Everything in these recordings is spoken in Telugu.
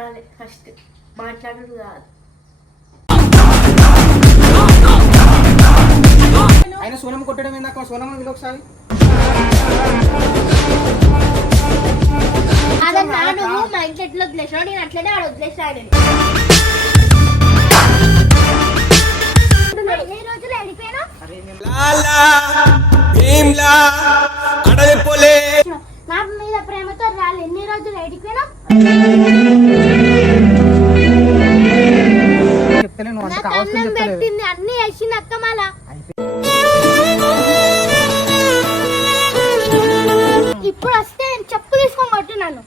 ఈనాలే ఫస్ట్ మాట్లాడుడు కాదు. ఆయన సోనమ్మ కొట్టడం ఏందాక? సోనమ్మ వీళ్ళు ఒకసారి నువ్వు మా ఇంట్లో ఎట్లా వదిలేసావు, నేను అట్లనే ఆడ వదిలేసాను. ఎన్ని రోజులు అడిపోయినా నా మీద ప్రేమతో రాళ్ళు ఎన్ని రోజులు అడిపోయినా అన్నం పెట్టింది అన్ని వేసింది అక్క. మళ్ళా ఇప్పుడు వస్తే నేను చెప్పు తీసుకొని కొట్టినాను.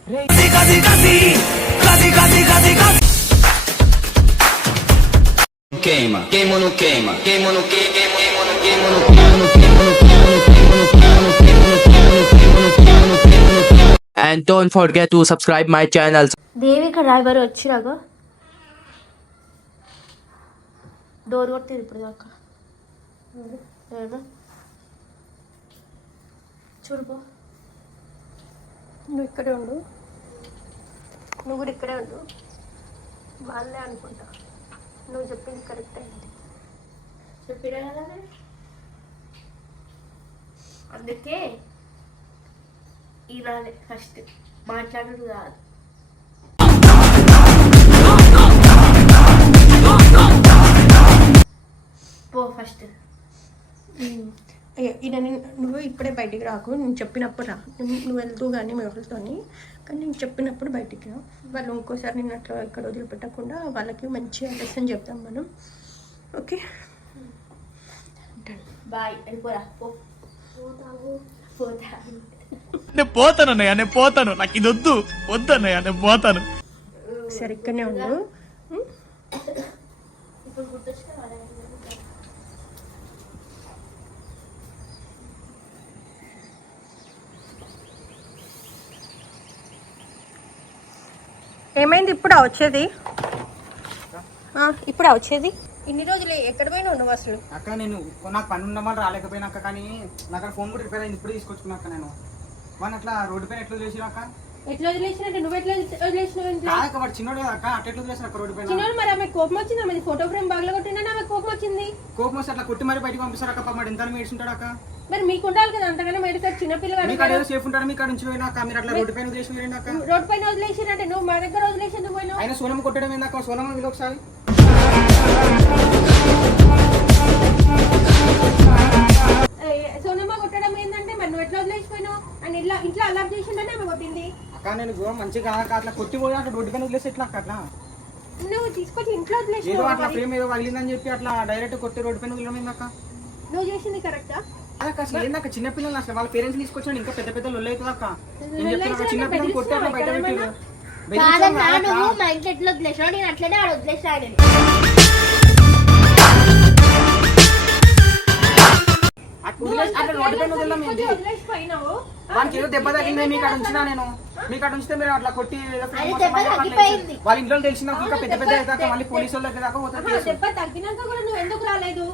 Queima, queima no queima, queima no queima, queima no queima no queima. And don't forget to subscribe my channel. Devika driver వచ్చినాక డోర్ కొట్టేది ఇప్పుడు దాకా చూడుపో. నువ్వు ఇక్కడే ఉండు, నువ్వు కూడా ఇక్కడే ఉండు. వాళ్ళే అనుకుంటా నువ్వు చెప్పింది కరెక్ట్ అయింది. చెప్పినా కదా, అందుకే ఈనాలే ఫస్ట్ మాట్లాడుడు కాదు. పో ఫస్ట్. ఈయన నువ్వు ఇప్పుడే బయటికి రాకు, నేను చెప్పినప్పుడు రా. నువ్వు వెళ్తూ కానీ మీ ఒకరితోని, కానీ నేను చెప్పినప్పుడు బయటికి రా. వాళ్ళు ఇంకోసారి నేను అట్లా ఇక్కడ వదిలిపెట్టకుండా వాళ్ళకి మంచిగా లెసన్ చెప్తాం మనం. Okay bye. వెళ్ళిపోరా. నేను పోతానన్నయ్య, నేను పోతాను. నాకు ఇది వద్దు వద్దన్నయ్య, నేను పోతాను. సరే ఇక్కడనే ఉండు. ఇప్పుడు గుర్తొచ్చిన ఏమైంది? ఇప్పుడా వచ్చేది? ఇప్పుడా వచ్చేది? ఇన్ని రోజులు ఎక్కడ పోయినా ఉండవు అసలు. అక్క నేను నాకు పని ఉండమని రాలేకపోయినాక, కానీ నాకు ఫోన్ కూడా రిపేర్ అయింది, ఇప్పుడు తీసుకొచ్చుకున్నాక నేను. మన అట్లా రోడ్డు పైన ఎట్లా చేసినాక? ఎట్లా వదిలేసినట్టు నువ్వు ఎట్లా వదిలేసినావు? వాడు చిన్నోడు అక్క, అట్లా ఎట్లా వదిలేసిన అక్క రోడ్డు పైన? చిన్నోడు మరి ఆమె కోపం వచ్చింది, ఆమె ఫోటో ఫ్రేమ్ బాగా కొట్టినా ఆమె కోపం వచ్చింది. కోపం వస్తే అట్లా కొట్టి మరి బయటకు పంపిస్తారు అక్క. మరి ఎంత మేడ్చుంటాడు అక్క? మరి మీకు ఉండాలి కదా అంతగానే మెడికల్ చిన్నపిల్లలు. మీ కాడ సేఫ్ ఉంటాడు, మీ కాడ నుంచి పోయినాక మీరు అట్లా రోడ్డు పైన వదిలేసి పోయినాక. రోడ్డు పైన వదిలేసినట్టే నువ్వు మా దగ్గర వదిలేసి ఎందుకు పోయినావు? ఆయన సోనమ్మ కొట్టడం ఏందాక? సోనమ్మ వీళ్ళు ఒకసారి సోనమ్మ కొట్టడం ఏంటంటే మరి నువ్వు ఎట్లా వదిలేసిపోయినావు? అని ఇంట్లో అలర్ట్ చేసిందని ఆమె కొట్టింది. అక్క నేను మంచిగా అట్లా కొట్టి పోయి అట్లా రోడ్డు పైన వదిలేసి ఎట్లా అట్లా నువ్వు తీసుకొచ్చి ఇంట్లో ఏదో వదిలేసినావు. అట్లా ప్రేమ ఏదో వదిలిందని చెప్పి అట్లా డైరెక్ట్ కొట్టి రోడ్డు పైన వదిలేం ఏందక్క? నువ్వు చేసింది కరెక్టా? అసలు ఏందక్క చిన్నపిల్లలు అసలు వాళ్ళ పేరెంట్స్ తీసుకొచ్చాడు ఇంకా పెద్ద పెద్ద లొల్లు అవుతుంది అక్క. నేను చెప్తున్నా చిన్నపిల్లలు కొట్టి అట్లా బయట పెట్టారు. కాదన్నా నువ్వు మా ఇంట్లో ఎట్లా వదిలేసావు, నేను అట్లనే ఆడ వదిలేసాను. వానికి ఏదో దెబ్బ తగ్గింది, మీ కాడ ఉంచినా నేను. మీ కాడ ఉంచితే మీరు అట్లా కొట్టి వాళ్ళ ఇంట్లో తెలిసిన ఇంకా పెద్ద పెద్ద అవుతాక మళ్ళీ పోలీసు వాళ్ళకి దాకా పోతారు. దెబ్బ తగ్గినాక కూడా నువ్వు ఎందుకు రాలేదు?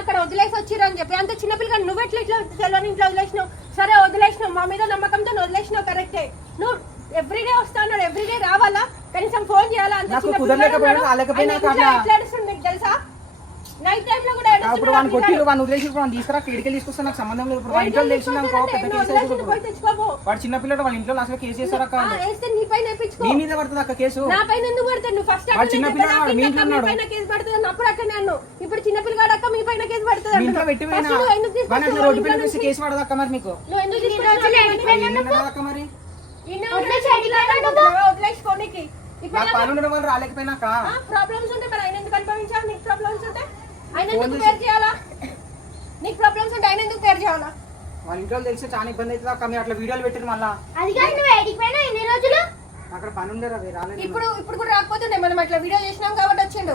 అక్కడ వదిలేసి వచ్చిర్రు అని చెప్పి అంత చిన్నపిల్లగా నువ్వు ఎట్లా ఇట్లా సెలవుని ఇంట్లో వదిలేసినావు? సరే వదిలేసినావు, మా మీద నమ్మకంతో వదిలేసినావు కరెక్టే. నువ్వు ఎవ్రీడే వస్తాను, ఎవ్రీడే రావాలా? కనీసం ఫోన్ చేయాలా? అంత నీకు తెలుసా? నైట్ టైం లో కూడా ఇప్పుడు వాడిని కొట్టి వాడిని వదిలేసి వాడిని తీసుకురా ఇడికెళ్ళి తీసుకొస్తా, నాకు సంబంధం లేదు. ఇప్పుడు వాళ్ళ ఇంట్లో తెలిసిందాకో పెద్ద కేసు వాడు చిన్నపిల్లడు, వాళ్ళ ఇంట్లో అసలు కేసు చేస్తారా? నీ మీద పడుతుంది అక్క కేసు. వాడు చిన్నపిల్లడు, మీ ఇంట్లో ఉన్నాడు. ఇప్పుడు చిన్నపిల్లగాడు అక్క మీ పైన కేసు పడుతుంది. ఇంట్లో పెట్టి రోడ్డు పైన కేసు పడదు అక్క. మరి మీకు అక్క మరి వదిలేసుకోనికి పని ఉండడం వల్ల రాలేకపోయినాక ప్రాబ్లమ్స్ ఉంటే మరి ఆయన ఎందుకు అనుభవించాలి? నీకు ప్రాబ్లమ్స్ ఉంటే ఆయన ఎందుకు పేరు చేయాలా? నీకు ప్రాబ్లమ్స్ ఉంటే ఆయన ఎందుకు పేరు చేయాలా? వాళ్ళ ఇంట్లో తెలిసి చాలా ఇబ్బంది అవుతుంది అక్క. మీరు అట్లా వీడియోలు పెట్టారు మళ్ళా. అక్కడ పని ఉండరు అవి రాలేదు. ఇప్పుడు కూడా రాకపోతుండే, మనం అట్లా వీడియో చేసినాం కాబట్టి వచ్చిండు.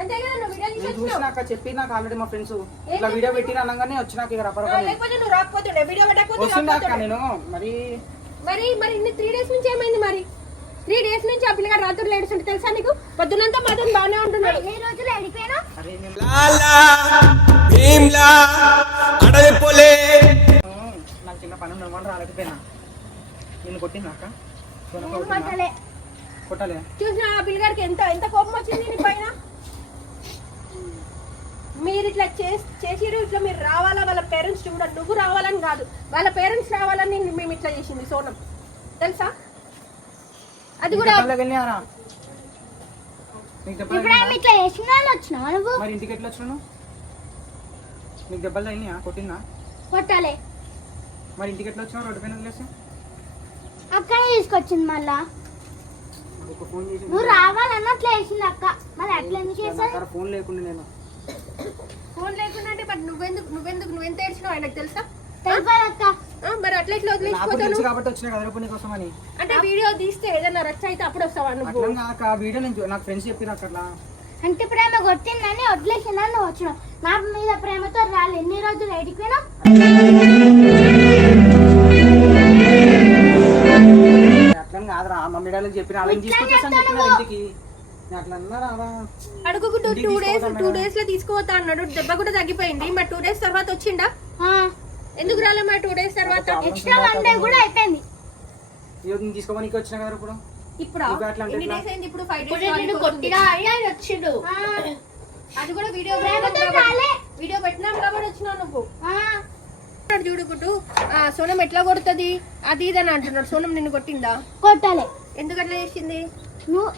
అంతే కదా, నువ్వు వీడియో చూసినాక చెప్పి నాకు ఆల్రెడీ మా ఫ్రెండ్స్ ఇట్లా వీడియో పెట్టి అనగానే వచ్చినాక ఇక లేకపోతే నువ్వు రాకపోతుండే, వీడియో పెట్టకపోతే వస్తుందా నేను మరి మరి మరి 3 days నుంచి ఏమైంది? మరి 3 days నుంచి ఆ పిల్లగాడు రాత్రులు ఏడుస్తుంటే తెలుసా నీకు? పొద్దునంతా మాత్రం బాగానే ఉంటున్నాడు. ఏ రోజులు అడిపోయినా తప్పిపోయినా నేను కొట్టిందా అక్క కొట్టలే. కొట్టాలి చూసిన ఆ పిల్లగాడికి ఎంత ఎంత కోపం వచ్చింది నీ పైన. మీరు ఇట్లా చేసిరు, ఇట్లా మీరు రావాలా, వాళ్ళ పేరెంట్స్ చూడాలి. నువ్వు రావాలని కాదు, వాళ్ళ పేరెంట్స్ రావాలని మేము ఇట్లా చేసింది సోనం, తెలుసా? అది కూడా వెళ్ళినారా నీకు దెబ్బలు ఇప్పుడు ఆమె ఇట్లా చేసినా వచ్చినావా నువ్వు? మరి ఇంటికి ఎట్లా వచ్చినావు? నీకు దెబ్బలు తగిలినాయా? కొట్టిందా? కొట్టాలి. మరి ఇంటికి ఎట్లా వచ్చినావు? రోడ్డు పైన వదిలేసి అక్కనే తీసుకొచ్చింది మళ్ళా. ఒక ఫోన్ చేసి నువ్వు రావాలన్న అట్లా వేసింది అక్క. మరి అట్లా ఎందుకు చేసావు? ఫోన్ లేకుండా నేను ఫోన్ లేకుండా అంటే మరి నువ్వెంత ఏడ్చినావు ఆయనకు తెలుసా? తెలిపాలి అక్క. మరి అట్లా ఇట్లా నాకు వదిలేసిపోతాను తెలుసు కాబట్టి వచ్చిన కదా రూపాయి కోసం అని. అంటే వీడియో తీస్తే ఏదైనా రచ్చ అయితే అప్పుడు వస్తావా నువ్వు? అట్లా నాకు ఆ వీడియో నేను నాకు ఫ్రెండ్స్ చెప్పిన అట్లా అంటే ప్రేమ కొట్టిందని వదిలేసిందని నువ్వు వచ్చినావు. నా మీద ప్రేమతో రాలి ఎన్ని రోజులు ఎడికి పోయినావు? అట్లా కాదురా మమ్మీ డాడీ చెప్పిన అలా తీసుకొచ్చేసాను చెప్పిన ఇంటికి అట్లా అన్నారా? అడుగుకు 2 days లో తీసుకుపోతా అన్నాడు. దెబ్బ కూడా తగ్గిపోయింది. మరి 2 days తర్వాత వచ్చిండా? ఎందుకు రాలే మరి 2 days తర్వాత? ఎక్స్ట్రా 1 day కూడా అయిపోయింది. నేను తీసుకోవడానికి వచ్చిన కదా ఇప్పుడు ఇప్పుడు ఇంకా అట్లా అంటే ఎన్ని ఎట్లా? డేస్ అయింది? ఇప్పుడు 5 days వచ్చిండు. అది కూడా వీడియో పెట్టినాం కాబట్టి వచ్చినావు నువ్వు. చూడుకుంటూ సోనం ఎట్లా కొడుతుంది అది ఇది అని అంటున్నాడు. సోనం నిన్ను కొట్టిందా? కొట్టాలి. ఎందుకు అట్లా చేసింది? నువ్వు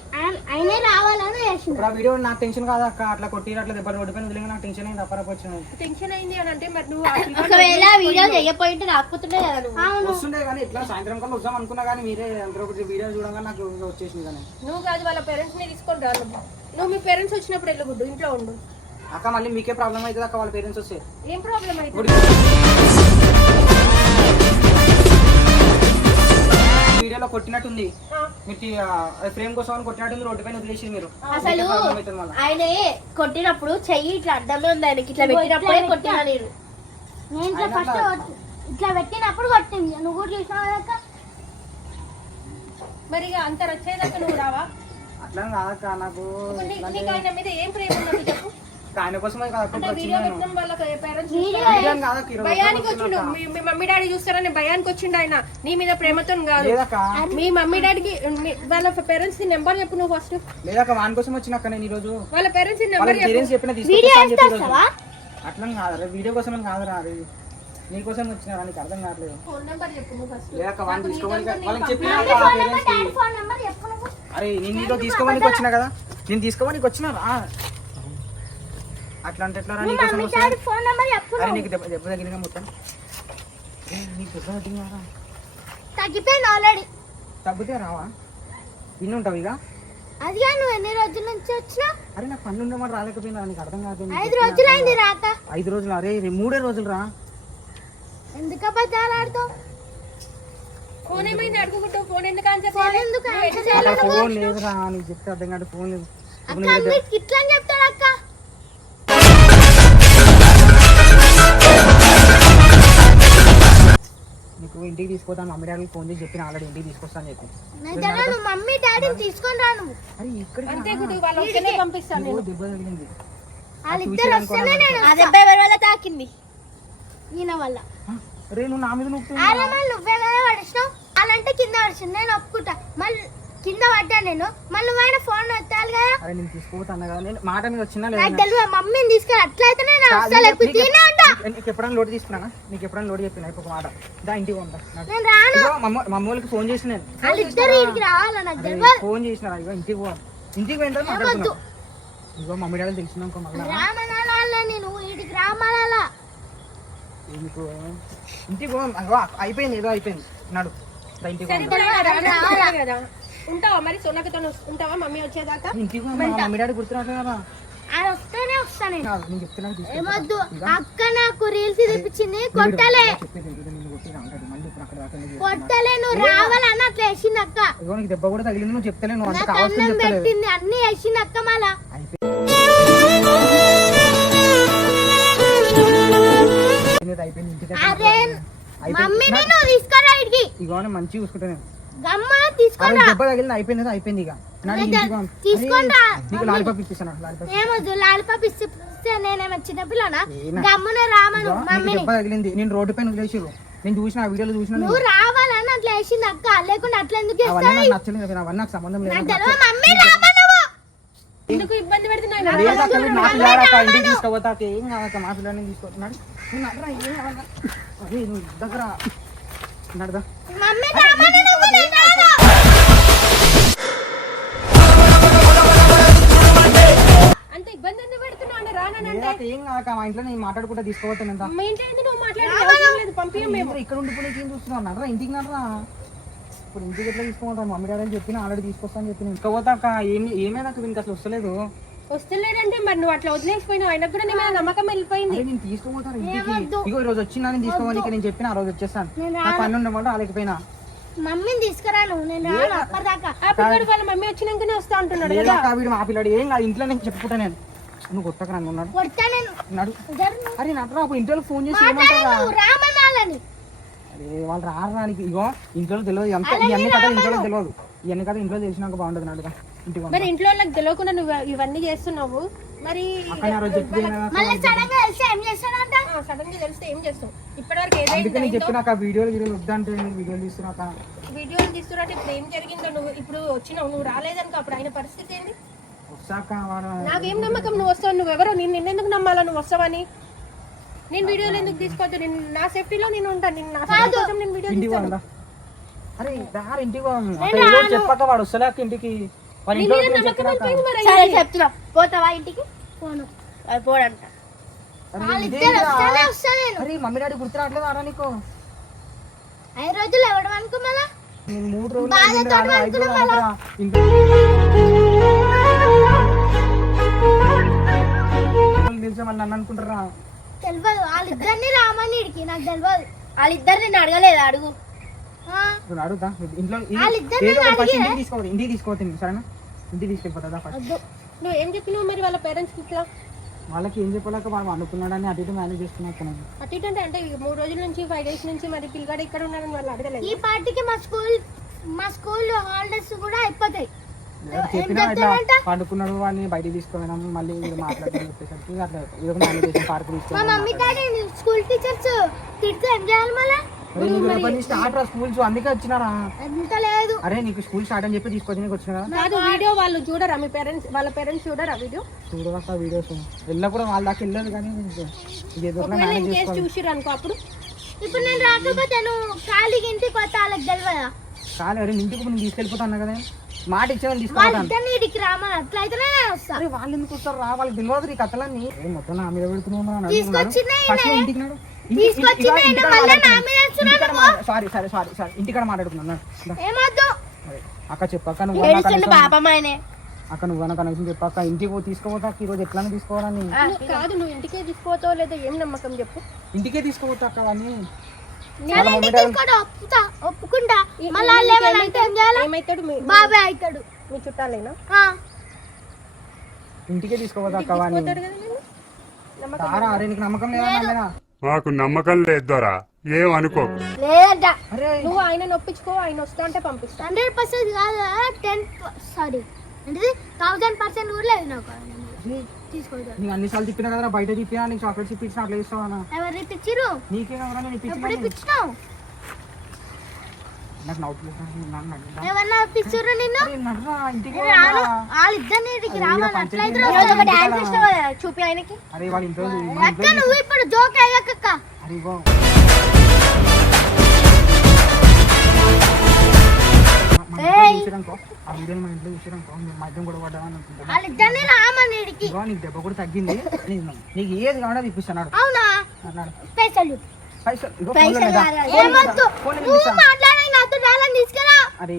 అయినా రావాలని చేసింది. ఇప్పుడు ఆ వీడియో నాకు టెన్షన్ కాదా అక్క? అట్లా కొట్టి అట్లా దెబ్బలు రోడ్డు వదిలేక నాకు టెన్షన్ అయింది. అప్పరకు వచ్చిన టెన్షన్ అయింది అని అంటే మరి నువ్వు ఒకవేళ వీడియో చేయకపోయింటే రాకపోతుండే కదా నువ్వు. అవును. వస్తుండే కానీ ఇట్లా సాయంత్రం కల్లా వద్దాం అనుకున్నా కానీ మీరే అందరూ ఒకటి వీడియో చూడగా నాకు వచ్చేసింది కానీ నువ్వు కాదు వాళ్ళ పేరెంట్స్ ని తీసుకొని రా. నువ్వు మీ పేరెంట్స్ వచ్చినప్పుడు వెళ్ళకూడదు, ఇంట్లో ఉండు. అక్క మళ్ళీ మీకే ప్రాబ్లం అవుతుంది అక్క వాళ్ళ పేరెంట్స్ వస్తే. ఏం ప్రాబ్లం అయితే? వీడియోలో కొట్టినట్టుంది మీరు ఫ్రేమ్ కోసం అని కొట్టినట్టుంది. రోడ్డు పైన వదిలేసి మీరు అసలు ఆయన కొట్టినప్పుడు చెయ్యి ఇట్లా అడ్డమే ఉంది ఆయనకి, ఇట్లా పెట్టినప్పుడే కొట్టినా నేను. నేను ఇట్లా ఫస్ట్ ఇట్లా పెట్టినప్పుడు కొట్టింది. నువ్వు కూడా చూసినావు అక్క. మరి ఇక అంత రచ్చేదాకా నువ్వు రావా? అట్లా కాదక్క నాకు నీకు ఆయన మీద ఏం ప్రేమ ఉన్నది చెప్పు. ఆయన కోసమే కాదు అంటే వీడియో పెట్టిన వాళ్ళ పేరెంట్స్ భయానికి వచ్చిండు. మీ మమ్మీ డాడీ చూస్తారని భయానికి వచ్చిండు ఆయన. నీ మీద ప్రేమతో కాదు. మీ మమ్మీ డాడీకి వాళ్ళ పేరెంట్స్ ని నెంబర్ చెప్పు నువ్వు ఫస్ట్. లేదక్క వాని కోసం వచ్చినాక నేను ఈ రోజు వాళ్ళ పేరెంట్స్ ని నెంబర్ వాళ్ళ పేరెంట్స్ చెప్పిన తీసుకొస్తాను. అట్లా కాదు వీడియో కోసం కాదురా, అది నీకోసం వచ్చినా నీకు అర్థం కావట్లేదు. ఫోన్ నెంబర్ చెప్పు నువ్వు ఫస్ట్. లేక వాడిని తీసుకోమని వాళ్ళకి చెప్పినా పేరెంట్స్ కి. ఫోన్ నెంబర్ చెప్పు నువ్వు. అరే నేను నీతో తీసుకోమనికి వచ్చినా కదా, నేను తీసుకోమనికి వచ్చినా రా. అట్లా అంటే ఎట్లా రా? నీకోసం వస్తా. ఫోన్ నెంబర్ చెప్పు. అరే నీకు దెబ్బ తగిలిగా మొత్తం నీకు దెబ్బ తగిలినారా? తగ్గిపోయింది ఆల్రెడీ. తగ్గితే రావా? ఇన్ని ఉంటావు ఇక. అదిగా నువ్వు ఎన్ని రోజుల నుంచి వచ్చినా? అరే నాకు పనులు ఉండమని రాలేకపోయినా నీకు అర్థం కాదు. 5 రోజులు అయింది రాక. 5 రోజులు? అరే 3 రోజులు రా. ఎందుకు అబద్ధాలు ఆడుతావు? ఫోన్ ఏమైంది అడుగుకుంటావు? ఫోన్ ఎందుకు ఆన్సర్ ఫోన్ ఎందుకు ఆన్సర్ చేయాలి? అక్కడ ఫోన్ లేదురా, నీకు చెప్తే అర్థం కాదు. ఫోన్ లేదు. అక్క మీకు ఇట్లా అని చెప్తాడు అక్క. నీకు ఇంటికి తీసుకొస్తాను మమ్మీ డాడీకి ఫోన్ చేసి చెప్పిన ఆల్రెడీ ఇంటికి తీసుకొస్తాను చెప్పి. నువ్వు మమ్మీ డాడీని తీసుకొని రా నువ్వు. అరే ఇక్కడ అంతే గుడి వాళ్ళ ఒక్కనే పంపిస్తాను నేను. దెబ్బ తగిలింది. వాళ్ళిద్దరు వస్తేనే నేను ఆ దెబ్బ ఎవరి వల్ల తాకింది? ఈయన వల్ల. అరే నువ్వు నా మీద నువ్వు అరే మళ్ళీ నువ్వేమైనా పడిచినావు? అలాంటే కింద పడిచింది నేను ఒప్పుకుంటా. మళ్ళీ కింద పడ్డా నేను. మళ్ళీ నువ్వైనా ఫోన్ ఎత్తాలి కదా. అరే నేను తీసుకుపోతాను కదా, నేను మాట మీద వచ్చినా నాకు లేదా? తెలియదు మమ్మీని తీసుకెళ్ళి అట్లయితే నేను అసలు ఎక్కువ తినే ఉంటా. నీకు ఎప్పుడైనా లోటు తీసుకున్నా? నీకు ఎప్పుడైనా లోటు చెప్పినా? ఇప్పుడు మాట దా ఇంటికి పంపా. నేను రాను. మమ్మీ వాళ్ళకి ఫోన్ చేసి నేను వాళ్ళిద్దరు ఇంటికి రావాలా నాకు తెలియదు. ఫోన్ చేసినారా? ఇగో ఇంటికి పో. ఇంటికి పోయిన తర్వాత మాట్లాడుతున్నా. ఇగో మమ్మీ డాడీ తెలిసినాక మళ్ళీ రామనాలా నేను ఇంటికి రామనాలా. నీకు ఇంటికి పో. అగో అయిపోయింది, ఏదో అయిపోయింది. నడు దా ఇంటికి సరే పో. ఇప్పుడు కదా ఉంటావా మరి? సోనకతో ఉంటావా మమ్మీ వచ్చేదాకా? ఇంటికి పో. మా మమ్మీ డాడీ గుర్తురాట్లే కదా. ఆయన వస్తేనే వస్తా నేను. కాదు, నేను చెప్తున్నా తీసుకొస్తా. ఏమొద్దు. అక్క నాకు రీల్స్ తెప్పించింది. కొట్టలే చెప్పేది ఏంటో నేను కొట్టినా అంటాడు. మళ్ళీ ఇప్పుడు అక్కడ దాకా ఎందుకు కొట్టలే. నువ్వు రావాలన్న అట్లా వేసింది అక్క. ఇగో నీకు దెబ్బ కూడా తగిలింది, నువ్వు చెప్తలే. నువ్వు అంత నాకు కావాల్సింది అన్నం చెప్తలేదు. పెట్టింది అన్ని వేసింది అక్క. మళ్ళా అయిపోయింది ఇంటికి. అరే మమ్మీని నువ్వు తీసుకురా ఇంటికి. ఇగో మంచిగా చూసుకుంటా నేను. గమ్మ తీసుకొని రా. దెబ్బ తగిలింది, అయిపోయింది, అయిపోయింది. ఇక నాడు ఇంటికి పో. తీసుకొని రా. నీకు లాలిపాప్ ఇప్పిస్తాను. లాలిపాప్ ఏమొద్దు. లాలిపాప్ ఇస్తే నేనేమో చిన్నపిల్లనా? గమ్మున రామను నీకు మమ్మీని. దెబ్బ తగిలింది, నేను రోడ్డు పైన వదిలేసిరు. నేను చూసిన ఆ వీడియోలో చూసిన. నువ్వు రావాలి. అట్లా వేసింది అక్క లేకుండా అట్లా ఎందుకు అవన్నీ చేస్తావు? నాకు నచ్చలేదు కదా, అవన్నీ నాకు సంబంధం లేదు. నాకు తెలియదు మమ్మీ రామా నువ్వు. ఎందుకు ఇబ్బంది పెడుతున్నావు? లేదక్క, మీరు మా పిల్లాడక్క ఇంటికి తీసుకోపోతా ఏం కాదక్క, మా పిల్లని తీసుకుంటున్నాడు. నువ్వు నడరా, ఏం కావాలా? అరే నువ్వు దగ్గర నడదా. మమ్మీ రామా నువ్వు నేను రాను. అంత ఇబ్బంది ఎందుకు పెడుతున్నావు అని రానంటే లేదక్క, ఏం కాదక్క, మా ఇంట్లో నేను మాట్లాడుకుంటా తీసుకోపోతాను ఎంత. మా ఇంట్లో ఎందుకు నువ్వు మాట్లాడలేదు? పంపించం మేము. ఇక్కడ ఉండిపోయి ఏం చూస్తున్నావు? నడరా, ఇంటికి నడరా. ఇప్పుడు ఇంటికి ఎట్లా తీసుకోపోతాను? మమ్మీ డాడీ అని చెప్పిన ఆల్రెడీ తీసుకొస్తాను చెప్పిన. తీసుకోపోతాక ఏమైనా వీనికి అసలు వస్తలేదు. వస్తలేడంటే మరి నువ్వు అట్లా వదిలేసిపోయినావు. ఆయనకు కూడా నీ మీద నమ్మకం వెళ్ళిపోయింది. అరే నేను తీసుకోపోతాను ఇంటికి. ఇగో ఈ రోజు వచ్చినా నేను తీసుకోవాలి, నేను చెప్పిన ఆ రోజు వచ్చేస్తాను. నా పని ఉండమంటే రాలేకపోయినా. మమ్మీని తీసుకురాను నేను రాను అప్పటిదాకా. ఆ పిల్లడు వాళ్ళ మమ్మీ వచ్చినాకనే వస్తా అంటున్నాడు కదా. లేదా వీడు మా పిల్లాడు ఏం కాదు, ఇంట్లో నేను చెప్పుకుంటా నేను. నువ్వు కొత్తగా నన్ను ఉన్నాడు కొడతా నేను. నడు. జరుగు. అరే నడరా, అప్పుడు ఇంట్లో ఫోన్ చేసి మాట్లాడు ఏమంటారా? నువ్వు రామనాలని. అరే వాళ్ళు రావడానికి ఇగో ఇంట్లో తెలియదు, ఇవన్నీ కథ ఇంట్లో తెలియదు. ఇవన్నీ కథ ఇంట్లో తెలిసినాక బాగుంటుంది. నడుగా ఇంటికి మరి ఇంట్లో వాళ్ళకి తెలియకుండా నువ్వు ఇవన్నీ చేస్తున్నావు. మరి అక్కడ ఆ రోజు చెప్పి మళ్ళీ సడన్ గా తెలిసి ఏం చేస్తానంట? సడన్ గా తెలిస్తే ఏం చేస్తావు? ఇప్పటివరకు అందుకే నేను ఏదైందో చెప్పినాక వీడియోలు వద్దంటే వీడియోలు తీస్తున్నాక. వీడియోలు తీస్తున్నట్టు ఇప్పుడు ఏం జరిగిందో నువ్వు ఇప్పుడు వచ్చినావు, నువ్వు రాలేదనుకో అప్పుడు ఆయన పరిస్థితి ఏంది? వస్తాక వాడు నాకేం నమ్మకం నువ్వు వస్తావు? నువ్వెవరో నిన్నెందుకు నమ్మాలా నువ్వు వస్తావని? నేను వీడియోలు ఎందుకు తీసుకోవద్దు? నేను నా సేఫ్టీలో నేను ఉంటాను. నేను నా సేఫ్టీ కోసం నేను వీడియో ఇంటికి తీస్తాను. పోదా. అరే దారి ఇంటికి పోదాం. అక్కడ ఏదో చెప్పాక వాడు వస్తలేక ఇంటికి వాళ్ళ ఇంట్లో నమ్మకం వెళ్ళిపోయింది మరి. సరే చెప్తున్నా పోతావా ఇంటికి? పోను. అది పోడంట. అరే వాళ్ళిద్దరు ఇదేంటిరా? వస్తానే వస్తా నేను. అరే మమ్మీ డాడీ గుర్తు రావట్లేదు ఆరా నీకు? 5 రోజులు ఎవడం అనుకో మళ్ళా నేను 3 రోజులు బాధతో ఐదు రోజులు అనుకున్నా అంటారా? ఇంట్లో తెలిసే మళ్ళీ నన్ను అనుకుంటారా? తెలియదు. వాళ్ళిద్దరిని రామని ఇడికి నాకు తెలియదు. వాళ్ళిద్దరు నేను అడగలేదు. అడుగు. ఇప్పుడు అడుగుతా ఇంట్లో వాళ్ళిద్దరిని ఏదో ఒకటి ఫస్ట్ అడిగే. ఇంటికి తీసుకోవద్దు సరేనా? ఇంటికి తీసుకెళ్ళిపోతుందా ఫస్ట్? వద్దు. నువ్వు ఏం చెప్పినావు మరి వాళ్ళ పేరెంట్స్కి ఇట్లా? వాళ్ళకి ఏం చెప్పలేక వాడు అనుకున్నాడని అటు ఇటు మేనేజ్ చేసుకున్నాను. అటు ఇటు అంటే 3 రోజుల నుంచి 5 డేస్ నుంచి మరి పిల్లగాడు ఇక్కడ ఉన్నారని వాళ్ళు అడగలేదు. ఈ పార్టీకి మా స్కూల్ హాలిడేస్ కూడా అయిపోతాయి. చెప్పినా ఇట్లా పండుకున్నాడు వాడిని బయటికి తీసుకున్నాం మళ్ళీ వీడు మాట్లాడుతూ చెప్పేసరికి అట్లా ఇదొక మేనేజ్ చేసి పార్క్ మా తీసుకున్నాం. మమ్మీ డాడీ స్కూల్ టీచర్స్ తిడితే ఏం చేయాలి మళ్ళా? స్టార్ట్ రా స్కూల్స్ అందుకే వచ్చినారా? ఎంత లేదు. అరే నీకు స్కూల్ స్టార్ట్ అని చెప్పి తీసుకొచ్చి నీకు వచ్చిన కదా. కాదు వీడియో వాళ్ళు చూడరా? మీ పేరెంట్స్ వాళ్ళ పేరెంట్స్ చూడరా వీడియో? చూడవా వీడియోస్ వెళ్ళా కూడా వాళ్ళ దాకా వెళ్ళదు కానీ ఇది ఏదో ఒకవేళ మేనేజ్ ఇన్ కేసు చేసుకోవాలి. చూసిర్రు అనుకో అప్పుడు ఇప్పుడు నేను రాకపోతే నువ్వు ఖాళీకి ఇంటికి వస్తే వాళ్ళకి తెలియదా? కానీ అరే ఇంటికి నేను తీసుకెళ్ళిపోతా అన్నా కదా, మాట ఇచ్చేవాళ్ళు తీసుకెళ్తాను. వాళ్ళిద్దరిని ఇడికి రామని అట్లయితేనే వస్తా. అరే వాళ్ళు ఎందుకు వస్తారు రా? వాళ్ళకి తెలియదు ఈ కథలన్నీ. మొత్తం నా మీద పెడుతున్నావు. తీసుకొచ్చిన ఇంటికి నాడు తీసుకొచ్చిన మళ్ళీ నా మీద వేస్తున్నావు. సారీ సారీ సారీ సారీ ఇంటికాడ మాట్లాడుకున్నాను. ఏమొద్దు. అక్క చెప్పక్క నువ్వు ఏడుస్తుండు పాపం ఆయనే. అక్క నువ్వు అన్న కనీసం చెప్పక్క ఇంటికి తీసుకోపోతా ఈ రోజు ఎట్లా తీసుకోవాలని. కాదు నువ్వు ఇంటికే తీసుకోతావు లేదా ఏం నమ్మకం చెప్పు? ఇంటికే తీసుకోపోతా అక్క అని నేను ఇంటికి తీసుకొని ఒప్పుకుంటా. మళ్ళీ వాళ్ళు ఏమైనా అంటే ఏం చేయాలి? ఏమైతాడు? బాబాయ్ అవుతాడు. మీ చుట్టాలేనా? ఇంటికే తీసుకోపోతా అక్క అని. పోతాడు కదా నేను. నమ్మకం తారా అరే నీకు నమ్మకం లేదా? మాకు నమ్మకం లేదు దొరా ఏం అనుకో. లేదంట. అరే నువ్వు ఆయన నొప్పించుకో, ఆయన వస్తా అంటే పంపిస్తా. 100% కాదు 1000% కూడా లేదు నాకు. తీసుకోవద్దు. నీకు అన్నిసార్లు తిప్పినా కదా, బయట తిప్పినా నీకు చాక్లెట్స్ ఇప్పించిన అట్లా ఇస్తావా? ఎవరు ఇప్పించిరు? నీకే కదా నేను ఎప్పుడు ఇప్పించిన. ఇప్పించినావు? నాకు నవ్వు ఎవరన్నా ఇప్పించారు నిన్ను? ఇంటికి రాను. వాళ్ళిద్దరిని ఇడికి రావాలి. అట్లయితే చూపి ఆయనకి. అరే వాళ్ళ ఇంట్లో అక్క నువ్వు ఇప్పుడు జోక్ అయ్యాక అరే ఇగో ఆ వీడియోని మా ఇంట్లో చూసారనుకో మా ఇద్దరం కూడా పడ్డామని అనుకుంటా. వాళ్ళిద్దరిని రామని ఇడికి. ఇగో నీకు దెబ్బ కూడా తగ్గింది. నీకు ఏది కావాలో ఇప్పిస్తాడు. అవునా? అన్నాడు పైసలు పైసలు ఇగో పైసలు ఫోన్లో లేదా? ఏమొద్దు. ఫోన్లో నువ్వు ఇప్పిస్తా. మాట్లాడి నాతో రాలని తీసుకురా. అరే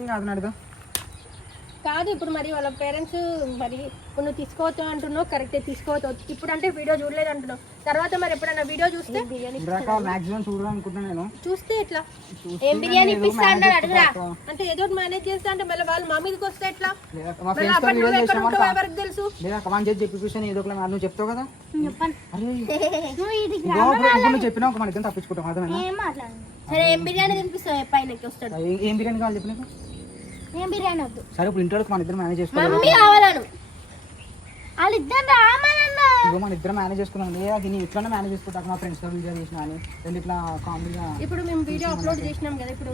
ఏం కాదు నడుదా. కాదు ఇప్పుడు మరి వాళ్ళ పేరెంట్స్ మరి ఇప్పుడు నువ్వు తీసుకోవచ్చు అంటున్నావు, కరెక్టే తీసుకోవచ్చు. ఇప్పుడు అంటే వీడియో చూడలేదు అంటున్నావు, తర్వాత మరి ఎప్పుడన్నా వీడియో చూస్తే మాక్సిమం చూడడం అనుకుంటున్నా నేను. చూస్తే ఎట్లా? ఏం బిర్యానీ ఇప్పిస్తా అన్నాడు అడుగురా. అంటే ఏదో మేనేజ్ చేస్తా అంటే మళ్ళీ వాళ్ళు మా మీదకి వస్తే ఎట్లా? లేదా మా మళ్ళీ ఫ్రెండ్స్ తో అప్పుడు వీడియో నువ్వు ఎక్కడ చేసాం ఉంటావో ఎవరికి తెలుసు? లేదా కమాండ్ చేసి చెప్పి కూర్చొని ఏదో ఒకటి నువ్వు చెప్తావు కదా. అరే నువ్వు ఇడికి ఇగో ఇప్పుడు నువ్వు చెప్పినా ఒక మన ఇద్దరం తప్పించుకుంటాం అర్థమైనా? ఏం మాట్లాడు. సరే ఏం బిర్యానీ తినిపిస్తావు? పైనకి వస్తాడు. ఏం బిర్యానీ కావాలి చెప్పి నీకు? ఏం బిర్యానీ వద్దు. సరే ఇప్పుడు ఇంట్లో మన ఇద్దరు మేనేజ్ చేసుకోవాలి. మమ్మీ కావాలను. వాళ్ళిద్దరు రామనన్నా ఇగో మన ఇద్దరం మేనేజ్ చేసుకున్నాం. లేదా దీన్ని ఎట్లా మేనేజ్ చేసుకుంటాం, మా ఫ్రెండ్స్తో వీడియో చేసిన అని రెండు ఇట్లా కామెడీగా. ఇప్పుడు మేము వీడియో అప్లోడ్ చేసినాం కదా ఇప్పుడు,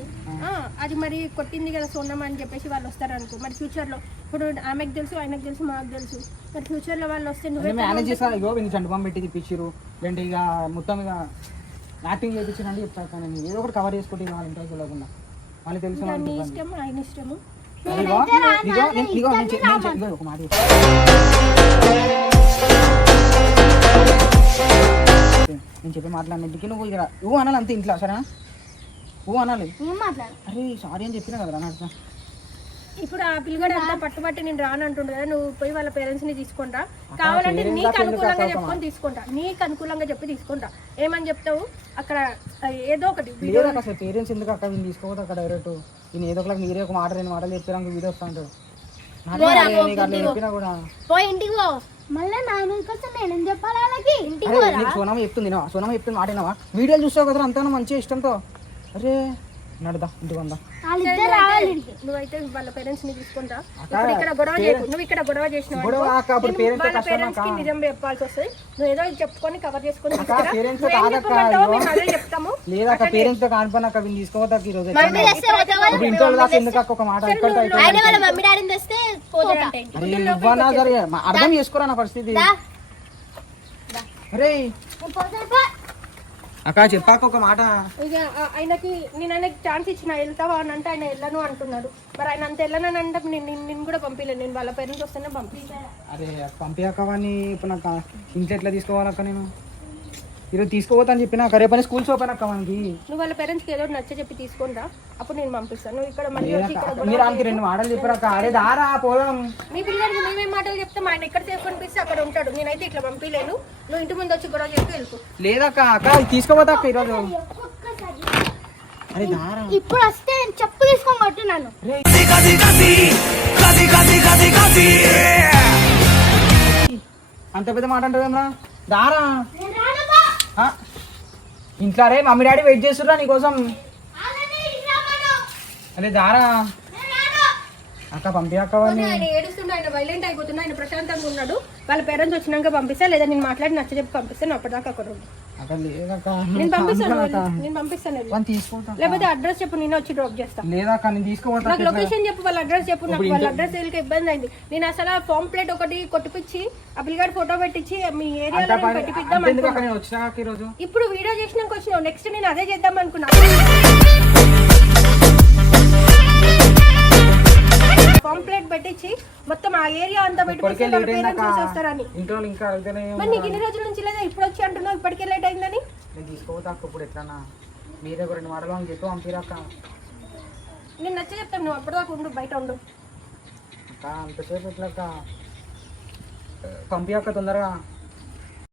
అది మరి కొట్టింది కదా సోనమ్మ అని చెప్పేసి వాళ్ళు వస్తారనుకో, మరి ఫ్యూచర్లో ఇప్పుడు ఆమెకు తెలుసు, ఆయనకు తెలుసు, మాకు తెలుసు, మరి ఫ్యూచర్లో వాళ్ళు వస్తే నువ్వే మేనేజ్ చేస్తా. ఇగో వీళ్ళు చండుబాం పెట్టి తిప్పించారు, లేదంటే ఇక మొత్తం ఇక యాక్టింగ్ చేయించారండి చెప్తాను. నేను ఏదో ఒకటి కవర్ చేసుకుంటే వాళ్ళ ఇంట్లో తెలియకుండా వాళ్ళు తెలుసు. నీ ఇష్టం, ఆయన ఇష్టము. ఒక మాట నేను చెప్పి మాట్లాడినందుకు నువ్వు అనాలి అంతే ఇంట్లో, సరేనా? నువ్వు అనాలి. అరే సారీ అని చెప్పినా కదా అన్న. ఇప్పుడు ఆ పిల్లగాడు అంతా పట్టుబట్టి నేను రాను అంటుండే కదా, నువ్వు పోయి వాళ్ళ పేరెంట్స్ ని తీసుకుంటా, కావాలంటే నీకు అనుకూలంగా చెప్పుకొని తీసుకుంటా, నీకు అనుకూలంగా చెప్పి తీసుకుంటా. ఏమని చెప్తావు అక్కడ ఏదో ఒకటి. అసలు పేరెంట్స్ ఎందుకు అక్కడ నేను తీసుకోవద్దు అక్కడ డైరెక్ట్. నేను ఏదో ఒకటి మీరే ఒక మాట రెండు మాటలు చెప్తాను, వీడియో వస్తా ఉంటాడు. చెప్పినా కూడా సోనమ్మ చెప్తుంది, సోనమ్మ చెప్తుంది మాట వినవా? వీడియోలు చూస్తావు కదా అంతా మంచిగా ఇష్టంతో. అరే నడుదా ఇంటికి వందా. నువ్వైతే వాళ్ళ పేరెంట్స్ ని తీసుకుంటా. ఇక్కడ గొడవ చేయకు. నువ్వు ఇక్కడ గొడవ చేసినావు పేరెంట్స్ కి నిజం చెప్పాల్సి వస్తుంది. నువ్వు ఏదో చెప్పుకొని కవర్ చేసుకొని చెప్తాము. లేదా పేరెంట్స్ తో కానిపోయినాక తీసుకోవద్దా ఈ రోజు ఇంట్లో ఎందుకు ఒక మాట అర్థం చేసుకోరా నా పరిస్థితి. అరే అక్క చెప్పాక ఒక మాట. ఇక ఆయనకి నేను ఆయనకి ఛాన్స్ ఇచ్చిన వెళ్తావా అని అంటే ఆయన వెళ్ళను అంటున్నాడు. మరి ఆయన అంత వెళ్ళనని అంటే నిన్ను కూడా పంపించలేదు, నేను వాళ్ళ పేరెంట్స్ వస్తేనే పంపిస్తాను. అరే పంపించాక వాడిని ఇప్పుడు నాకు ఇంట్లో ఎట్లా తీసుకోవాలక్క? నేను ఈరోజు తీసుకోవద్దని చెప్పిన రేపని స్కూల్స్ ఓపెన్ అక్క మనకి. నువ్వు వాళ్ళ పేరెంట్స్కి ఏదో నచ్చ చెప్పి తీసుకుంటా, అప్పుడు నేను పంపిస్తాను. నువ్వు ఇక్కడ మీరు ఆయనకి రెండు మాటలు చెప్పారక్క. అరే దారా పోదాం. మీ పిల్లలకి మేమేం మాటలు చెప్తాం, ఆయన ఎక్కడ సేఫ్ అనిపిస్తే అక్కడ ఉంటాడు. నేనైతే ఇట్లా పంపించలేను. నువ్వు ఇంటి ముందు వచ్చి గొడవ చెప్పి వెళ్ళిపో. లేదక్క అక్క తీసుకోపోతా అక్క ఈరోజు. అరే దారా ఇప్పుడు వస్తే నేను చెప్పు తీసుకొని కొట్టున్నాను. అంత పెద్ద మాట అంటావేమ్రా? దారా ఇంట్లో రే మమ్మీ డాడీ వెయిట్ చేస్తుర్రా నీకోసం. అరే దారా అక్క పంపించక్క. ఆయన ఏడుస్తుండే, ఆయన వైలెంట్ అయిపోతున్నా, ఆయన ప్రశాంతంగా ఉన్నాడు. వాళ్ళ పేరెంట్స్ వచ్చినాక పంపిస్తా, లేదా నేను మాట్లాడి నచ్చ చెప్పి పంపిస్తాను. అప్పటిదాకా అక్కడ ఉండు. నేను పంపిస్తాను లేకపోతే అడ్రస్ చెప్పు, నేను వచ్చి డ్రాప్ చేస్తా. నాకు లొకేషన్ చెప్పు, వాళ్ళ అడ్రస్ చెప్పు. నాకు వాళ్ళ అడ్రస్ తెలియక ఇబ్బంది అయింది. నేను అసలు ఫామ్ ప్లేట్ ఒకటి కొట్టిపించి ఆ పిల్లగాడి ఫోటో పెట్టించి మీ ఏరియాలో పెట్టిపిద్దాం అనుకున్నా. ఇప్పుడు వీడియో చేసినాక వచ్చినావు, నెక్స్ట్ నేను అదే చేద్దాం అనుకున్నా. పాంప్లెట్ పెట్టించి మొత్తం ఆ ఏరియా అంతా పెట్టి వస్తారని. మరి నీకు ఇన్ని రోజుల నుంచి లేదా ఇప్పుడు వచ్చి అంటున్నావు ఇప్పటికే లేట్ అయిందని? నేను నచ్చ చెప్తాను, నువ్వు అప్పటిదాకా ఉండు, బయట ఉండు. అంతసేపు ఎట్లా పంపించక్క తొందరగా.